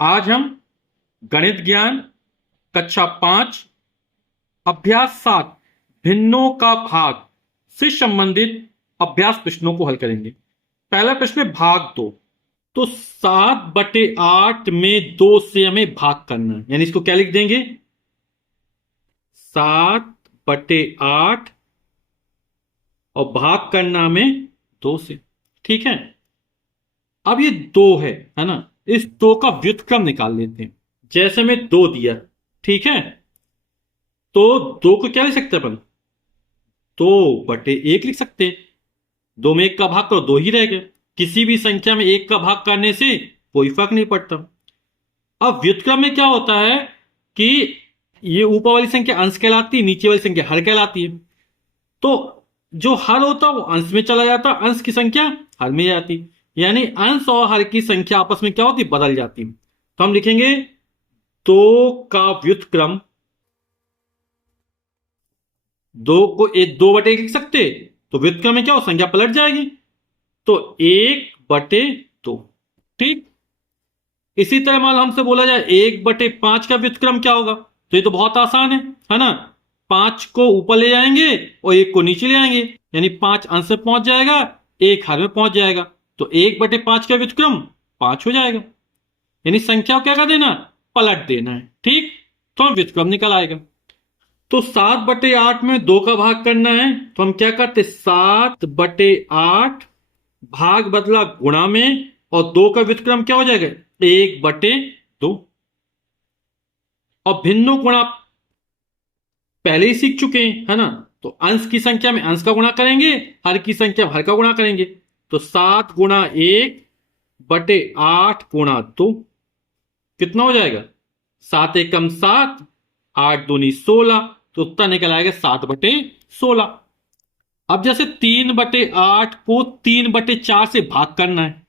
आज हम गणित ज्ञान कक्षा 5 अभ्यास 7 भिन्नों का भाग से संबंधित अभ्यास प्रश्नों को हल करेंगे। पहला प्रश्न है भाग दो। तो 7/8 में 2 से हमें भाग करना है, यानी इसको क्या लिख देंगे? 7/8 और भाग करना हमें 2 से। ठीक है। अब ये 2 है ना? इस 2 का व्युत्क्रम निकाल लेते हैं। जैसे में 2 दिया, ठीक है, तो 2 को क्या लिख सकते हैं अपन? 2/1 लिख सकते हैं। 2 में 1 का भाग करो, 2 ही रह गया। किसी भी संख्या में 1 का भाग करने से कोई फर्क नहीं पड़ता। अब व्युत्क्रम में क्या होता है कि ये ऊपर वाली संख्या अंश कहलाती है, नीचे वाली संख्या हर कहलाती है। तो जो हर होता है वो अंश में चला जाता है, अंश की संख्या हर में जाती है, यानी अंश और हर की संख्या आपस में क्या होती है? बदल जाती है। तो हम लिखेंगे 2 का व्युत्क्रम। 2 को 2/1 लिख सकते, तो व्युत्क्रम में क्या हो? संख्या पलट जाएगी, तो 1/2। ठीक। इसी तरह मान लो हमसे बोला जाए 1/5 का व्युत्क्रम क्या होगा, तो ये तो बहुत आसान है ना? 5 को ऊपर ले जाएंगे और 1 को नीचे ले आएंगे, यानी 5 अंश में पहुंच जाएगा, 1 हर में पहुंच जाएगा, तो 1/5 का व्युत्क्रम 5 हो जाएगा। यानी संख्या को क्या कर देना? पलट देना है। ठीक। तो हम व्युत्क्रम निकल आएगा। तो 7/8 में 2 का भाग करना है, तो हम क्या करते? 7/8 भाग बदला गुणा में, और 2 का व्युत्क्रम क्या हो जाएगा? 1/2। और भिन्नों गुणा पहले ही सीख चुके हैं, है ना? तो अंश की संख्या में अंश का गुणा करेंगे, हर की संख्या में हर का गुणा करेंगे। तो 7x1/8 गुणा 2 कितना हो जाएगा? 7 × 1 = 7, 8 × 2 = 16, तो उत्तर निकल आएगा 7/16। अब जैसे 3/8 को 3/4 से भाग करना है,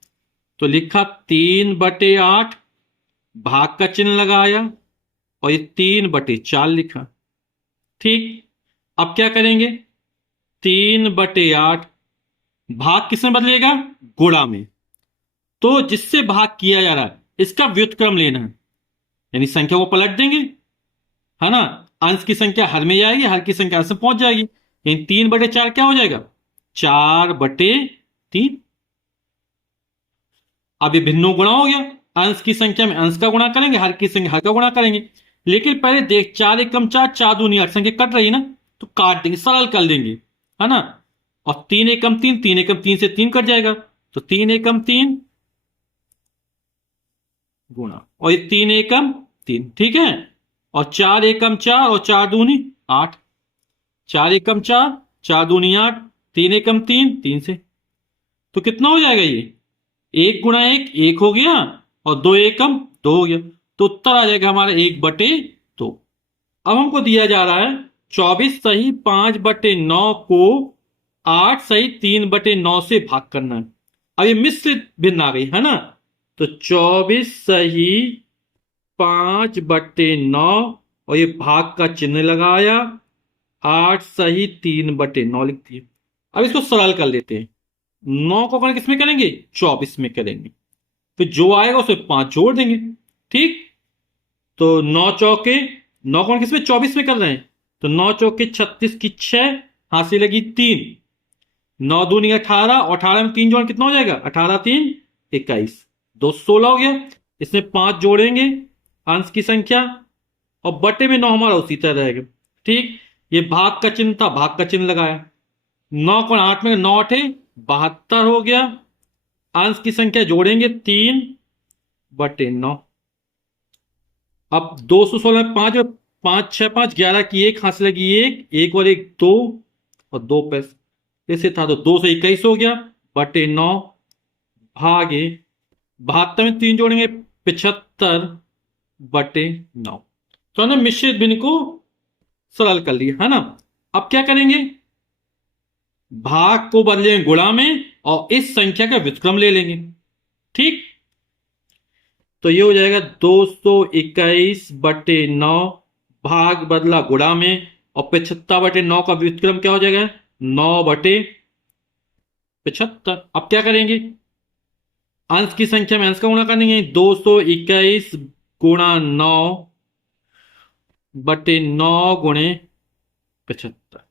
तो लिखा 3/8, भाग का चिन्ह लगाया, और ये 3/4 लिखा। ठीक। अब क्या करेंगे? 3/8 भाग किसमें बदलेगा? गुणा में। तो जिससे भाग किया जा रहा है इसका व्युत्क्रम लेना है, यानी संख्या को पलट देंगे, है ना? अंश की संख्या हर में जाएगी, हर की संख्या अंश में पहुंच जाएगी, यानी 3/4 क्या हो जाएगा? 4/3। अब ये भिन्नो गुणा हो गया, अंश की संख्या में अंश का गुणा करेंगे, हर की संख्या हर का गुणा करेंगे। लेकिन पहले देख, 4 × 1 = 4, 4 × 2 = 8, संख्या कट रही है ना, तो काट देंगे, सरल कर देंगे, है ना? और 3 × 1 = 3, 3 से 3 कट जाएगा, तो 3 × 1 = 3 गुणा, और ये 3 × 1 = 3। ठीक है। और 4 × 1 = 4, और 4 × 2 = 8। 4 × 1 = 4, 4 × 2 = 8, 3 × 1 = 3, 3 से। तो कितना हो जाएगा ये? 1 × 1 1 हो गया, और 2 × 1 = 2 हो गया, तो उत्तर आ जाएगा हमारा 1/2। अब हमको दिया जा रहा है 24 सही 5/9 को 8 सही 3/9 से भाग करना है। अब ये मिश्रित भिन्न आ गई, है ना? तो 24 सही 5/9, और ये भाग का चिन्ह लगाया, 8 सही 3/9 लिख दिए। अब इसको सरल कर लेते हैं। 9 को किस में करेंगे? 24 में करेंगे। फिर जो आएगा उसमें 5 जोड़ देंगे। ठीक। तो 9 × 4 = 9 को किस में? 24 में कर रहे हैं, तो 9 × 4 = 36 की 6, हासिल लगी 3, 9 × 2 = 18, और 18 में 3 जोड़ कितना हो जाएगा? 18 × 3 = 21, 216 हो गया। इसमें 5 जोड़ेंगे, अंश की संख्या, और बटे में 9 हमारा उसी तरह रहेगा। ठीक। ये भाग का चिन्ह था, भाग का चिन्ह लगाया। 9 को 8 में 9 × 8 = 72 हो गया। अंश की संख्या जोड़ेंगे 3/9। अब 216 में 5, 5 6 5 11 की 1, हासिल लगी 1, 1 और 1 2, और 2 पैसे ऐसे था, तो 2 से 21 हो गया, /9 भागे 72 में 3 जोड़ेंगे 75/9। तो हमने मिश्रित भिन्न को सरल कर लिया, है ना? अब क्या करेंगे? भाग को बदलेंगे गुणा में, और इस संख्या का व्युत्क्रम ले लेंगे। ठीक। तो ये हो जाएगा 221/9, भाग बदला गुणा में, और 75/9 का व्युत्क्रम क्या हो जाएगा? 9/75। अब क्या करेंगे? अंश की संख्या में अंश का गुणा करेंगे। 221 गुणा 9 बटे 9 गुणे 75।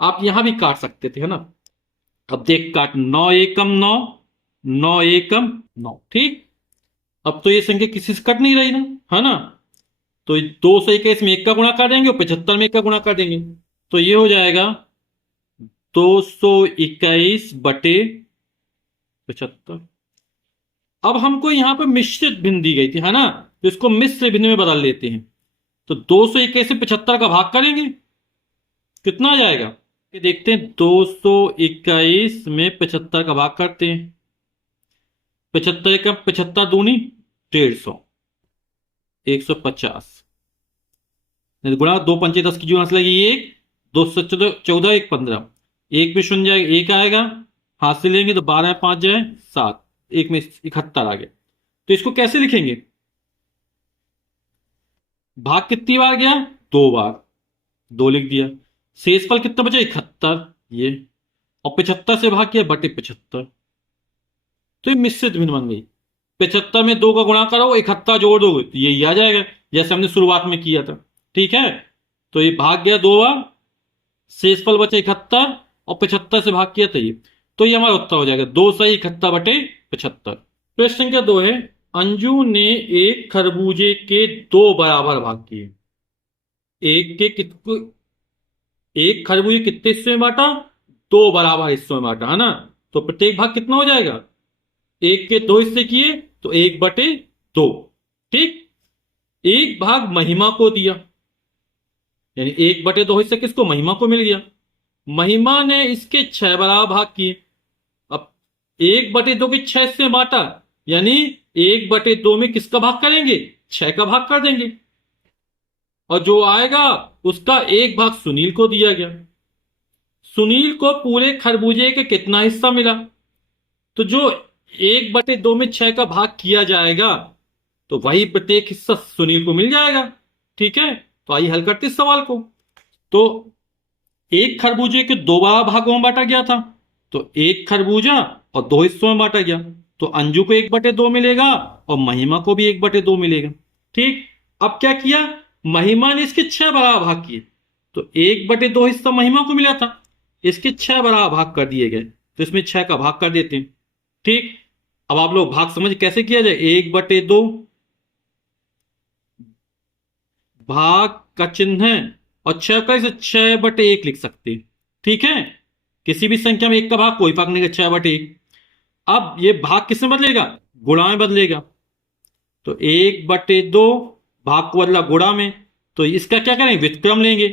आप यहां भी काट सकते थे, है ना। अब देख काट, 9 एकम 9, 9 एकम 9, ठीक। अब तो ये संख्या किसी से कट नहीं रही ना, है ना। तो 221 में एक का गुणा कर देंगे और 75 में एक का गुणा कर देंगे, तो ये हो जाएगा 221 बटे 75। अब हमको यहां पर मिश्रित भिन्न दी गई थी, है ना, तो इसको मिश्र भिन्न में बदल लेते हैं। तो 221 से 75 का भाग करेंगे, कितना आ जाएगा ये देखते हैं। 221 में 75 का भाग करते हैं। 75 का 75 दूनी 150, 150 गुणा 2 पंचे 10 की जो हंस लगी एक, 214 एक 15, एक में शून्य जाएगा, एक आएगा, हाथ से लेंगे तो 12 5 जाए 7, एक में 71 आ गया। तो इसको कैसे लिखेंगे, भाग कितनी बार गया, 2 बार, 2 लिख दिया। शेषफल कितना बचा, 71 ये, और 75 से भाग किया बटे 75, तो ये मिश्रित भिन्न बन गई। 75 में 2 का गुणा करो, 71 जोड़ दोगे तो यही आ जाएगा, जैसे हमने शुरुआत में किया था, ठीक है। तो ये भाग गया 2 बार, शेषफल बचे 71, और 75 से भाग किया था ये, तो ये हमारा उत्तर हो जाएगा 2 सही 71 बटे 75। प्रश्न संख्या 2 है, अंजू ने एक खरबूजे के 2 बराबर भाग किए। एक के कितने, एक खरबूजे कितने हिस्से में बांटा, 2 बराबर हिस्सों में बांटा, है ना। तो प्रत्येक भाग कितना हो जाएगा, एक के 2 हिस्से किए तो 1/2, ठीक। एक भाग महिमा को दिया, यानी 1/2 हिस्से किसको, महिमा को मिल गया। महिमा ने इसके 6 बराबर भाग किए। अब 1/2 के 6 हिस्से में बांटा, यानी 1/2 में किसका भाग करेंगे, 6 का भाग कर देंगे, और जो आएगा उसका एक भाग सुनील को दिया गया। सुनील को पूरे खरबूजे के कितना हिस्सा मिला, तो जो 1/2 में 6 का भाग किया जाएगा तो वही प्रत्येक हिस्सा सुनील को मिल जाएगा, ठीक है। तो आइए हल करते इस सवाल को। तो एक खरबूजे के 2 बराबर भागों में बांटा गया था, तो एक खरबूजा और 2 हिस्सों में बांटा गया, तो अंजू को 1/2 मिलेगा और महिमा को भी 1/2 मिलेगा, ठीक। अब क्या किया, महिमा ने इसके 6 बराबर भाग किए, तो 1/2 हिस्सा महिमा को मिला था, इसके 6 बराबर भाग कर दिए गए, तो इसमें 6 का भाग कर देते हैं, ठीक। अब आप लोग भाग समझ कैसे किया जाए, 1/2 भाग का चिन्ह है, और 6 का इसे 6/1 लिख सकते हैं, ठीक है। किसी भी संख्या में एक का भाग कोई भाग नहीं, 6/1। अब ये भाग किस में बदलेगा, गुणा में बदलेगा, तो 1/2 भाग को बदला गुणा में, तो इसका क्या करेंगे, व्युत्क्रम लेंगे,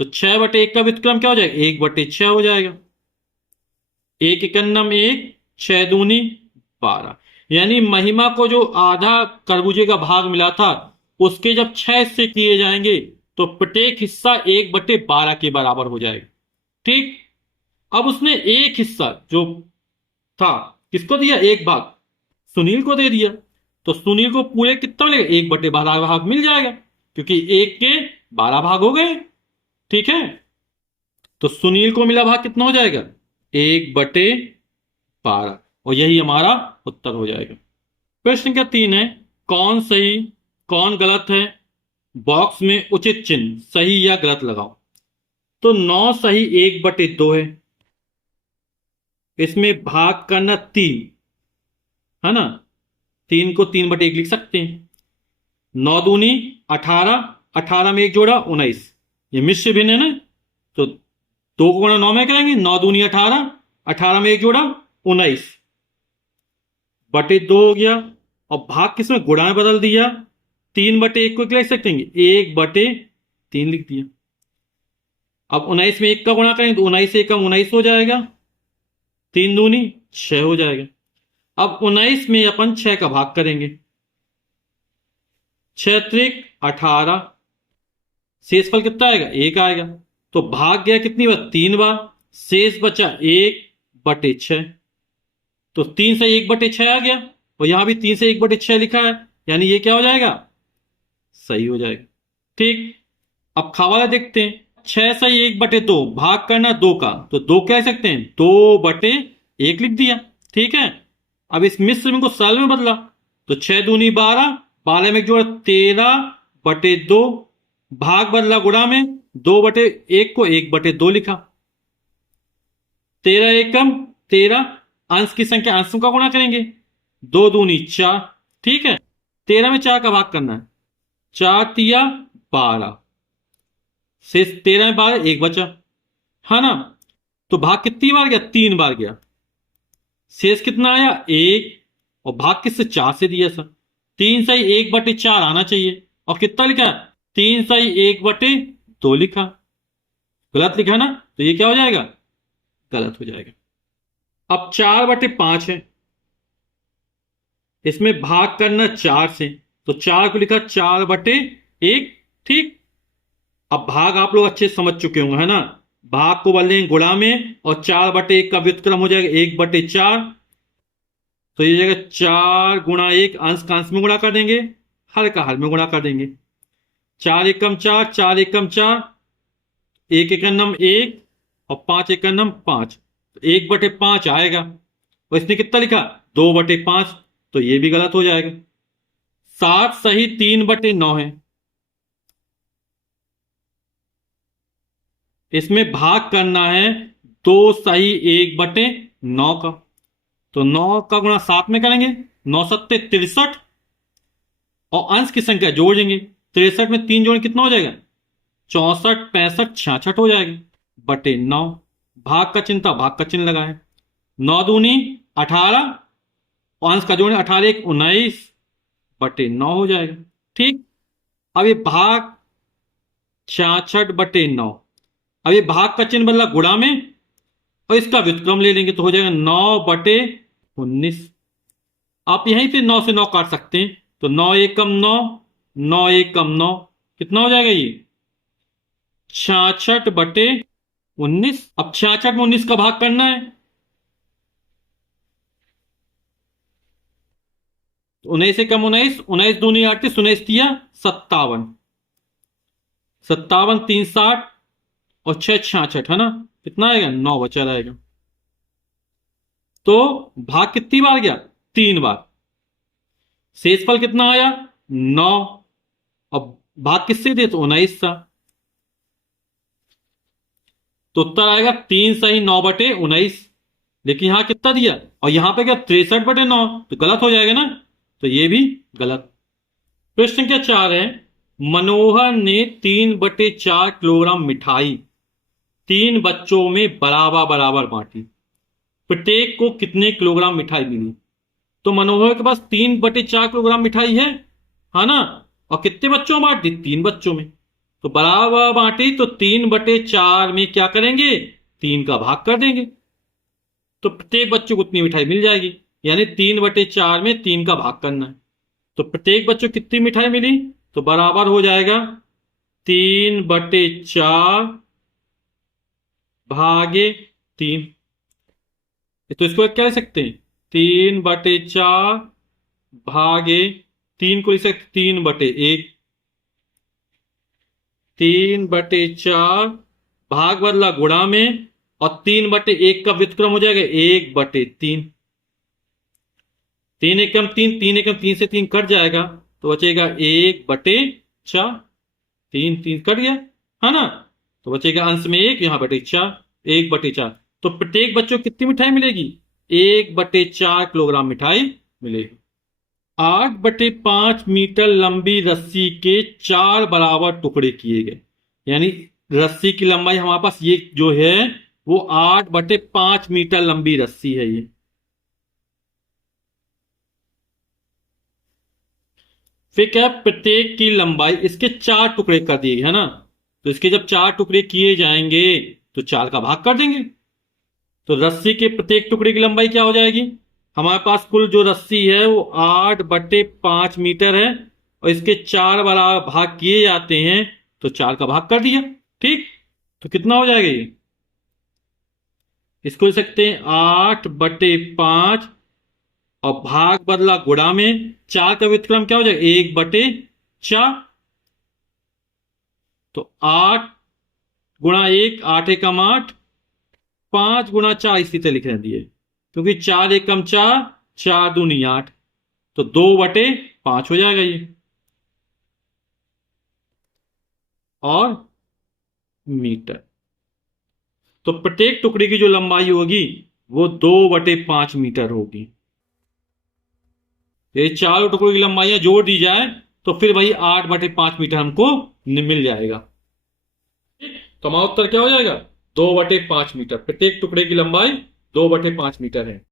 तो 6/1 का व्युत्क्रम क्या हो जाएगा, 1/6 हो जाएगा। एक एकन्नम एक, 6 दूनी 12, यानी महिमा को जो आधा खरबूजे का भाग मिला था उसके जब 6 हिस्से किए जाएंगे तो प्रत्येक हिस्सा 1/12 के बराबर हो जाएगा, ठीक। अब उसने एक हिस्सा जो था किसको दिया, एक भाग सुनील को दे दिया, तो सुनील को पूरे कितना मिलेगा, 1/12 भाग मिल जाएगा, क्योंकि एक के 12 भाग हो गए, ठीक है। तो सुनील को मिला भाग कितना हो जाएगा, 1/12, और यही हमारा उत्तर हो जाएगा। प्रश्न संख्या 3 है, कौन सही कौन गलत है, बॉक्स में उचित चिन्ह सही या गलत लगाओ। तो 9 सही 1/2 है, इसमें भाग करना 3, है ना, 3 को 3/1 लिख सकते हैं। 9 दूनी 18, 18 में एक जोड़ा 19, ये मिश्र भिन्न है ना, तो 2 को गुणा 9 में करेंगे, 9 दूनी 18, 18 में एक जोड़ा 19/2 हो गया, और भाग किसमें, गुणा में बदल दिया, 3/1 को क्या लिख सकते हैं, 1/3 लिख दिया। अब 19 में 1 का गुणा करेंगे तो 19 से 1 का 19 हो जाएगा, 3 दूनी 6 हो जाएगा। अब 19 में अपन 6 का भाग करेंगे, 6 त्रिक 18, शेषफल कितना आएगा, 1 आएगा, तो भाग गया कितनी बार, 3 बार, शेष बचा 1/6, तो 3 से 1/6 आ गया, और यहां भी 3 से 1/6 लिखा है, यानी ये क्या हो जाएगा, सही हो जाएगा, ठीक। अब खवाला देखते हैं, 6 सही 1/2, भाग करना 2 का, तो 2 कह सकते हैं, 2/1 लिख दिया, ठीक है। अब इस मिश्र को सरल में बदला तो 6 दूनी 12, 12 में जोड़ 13/2, भाग बदला गुणा में 2/1 को 1/2 लिखा, 13 एकम 13, अंश की संख्या अंशों का गुणा करेंगे, 2 दूनी 4, ठीक है। 13 में 4 का भाग करना है, 4 तिया 12, शेष 13 में 12 एक बचा, है ना। तो भाग कितनी बार गया, 3 बार गया, शेष कितना आया 1, और भाग किससे 4 से दिया सर, 3 सही 1/4 आना चाहिए, और कितना लिखा 3 सही 1/2 लिखा, गलत लिखा ना, तो ये क्या हो जाएगा, गलत हो जाएगा। अब 4/5 है, इसमें भाग करना 4 से, तो 4 को लिखा 4/1, ठीक। अब भाग आप लोग अच्छे से समझ चुके होंगे, है ना। भाग को बदलेंगे गुणा में, और 4/1 का व्युत्क्रम हो जाएगा 1/4, तो ये जाएगा 4 गुणा 1, अंश का अंश में गुणा कर देंगे, हर का हर में गुणा कर देंगे, 4 एकम 4, 4 एकम 4, 1 एकम नम 1, और 5 एकम नम 5, तो 1/5 आएगा, और इसने कितना लिखा 2/5, तो ये भी गलत हो जाएगा। 7 सही 3/9 है, इसमें भाग करना है 2 सही 1/9 का, तो 9 का गुणा 7 में करेंगे, 9 सत्ते 63, और अंश की संख्या जोड़ देंगे, 63 में 3 जोड़ कितना हो जाएगा 64, 65, 66 हो जाएगा बटे 9, भाग का चिन्ह था, भाग का चिन्ह लगाए, 9 दूनी 18, और अंश का जोड़ 18 1 19 बटे 9 हो जाएगा, ठीक। अब ये भाग 66/9, अब ये भाग का चिन्ह बदला गुणा में, और इसका व्युत्क्रम ले लेंगे, तो हो जाएगा 9/19। आप यहीं से 9 से 9 काट सकते हैं, तो 9 एकम 9, 9 एकम 9, कितना हो जाएगा ये 66/19। अब 66 में 19 का भाग करना है, 19 एकम 19, 19 दूनी 38, 19 तिया 57, 57 3 60, और 6 66, है ना, कितना आएगा 9 बचा रहेगा। तो भाग कितनी बार गया 3 बार, शेषफल कितना आया 9, अब भाग किससे दे तो 19 था, तो उत्तर आएगा 3 सही 9/19, लेकिन यहां कितना दिया, और यहां पे क्या 63/9, तो गलत हो जाएगा ना, तो ये भी गलत। प्रश्न क्या 4 है, मनोहर ने 3/4 किलोग्राम मिठाई 3 बच्चों में बराबर बराबर बांटी, प्रत्येक को कितने किलोग्राम मिठाई मिली। तो मनोहर के पास 3/4 किलोग्राम मिठाई है ना, और कितने बच्चों में बांट दी 3 बच्चों में, तो बराबर बांटी, तो 3/4 में क्या करेंगे 3 का भाग कर देंगे, तो प्रत्येक बच्चों को उतनी मिठाई मिल जाएगी, यानी 3/4 में 3 का भाग करना है, तो प्रत्येक बच्चों को कितनी मिठाई मिली, तो बराबर हो जाएगा 3/4 भागे 3, तो इसको क्या लिख सकते हैं 3/4 भागे 3 को लिख सकते 3/1, 3/4 भाग बदला गुणा में, और 3/1 का व्युत्क्रम हो जाएगा 1/3, 3 एकम 3, 3 एकम 3 से 3 कट जाएगा, तो बचेगा 1/4, 3 3 कट गया, है ना, तो बचेगा अंश में 1, यहां 4, 1/4, तो प्रत्येक बच्चों को कितनी मिठाई मिलेगी 1/4 किलोग्राम मिठाई मिलेगी। 8/5 मीटर लंबी रस्सी के 4 बराबर टुकड़े किए गए, यानी रस्सी की लंबाई हमारे पास ये जो है वो 8/5 मीटर लंबी रस्सी है ये। फिर क्या है, प्रत्येक की लंबाई इसके 4 टुकड़े कर दिए है ना, तो इसके जब 4 टुकड़े किए जाएंगे तो 4 का भाग कर देंगे, तो रस्सी के प्रत्येक टुकड़े की लंबाई क्या हो जाएगी, हमारे पास कुल जो रस्सी है वो 8/5 मीटर है, और इसके 4 बराबर भाग किए जाते हैं, तो 4 का भाग कर दिया, ठीक। तो कितना हो जाएगा ये, इसको लिख सकते हैं 8/5, और भाग बदला गुणा में, 4 का व्युत्क्रम क्या हो जाएगा 1/4, तो 8 गुणा 1 8 एकम 8, 5 गुणा 4 इसी तरह लिख रहे दिए, क्योंकि 4 एकम 4, 4 दूनी 8, तो 2/5 हो जाएगा ये। और मीटर, तो प्रत्येक टुकड़े की जो लंबाई होगी वो 2/5 मीटर होगी। ये चारों टुकड़ों की लंबाइयां जोड़ दी जाए तो फिर वही 8/5 मीटर हमको मिल जाएगा। तो हमारा उत्तर क्या हो जाएगा? 2/5 मीटर। प्रत्येक टुकड़े की लंबाई 2/5 मीटर है।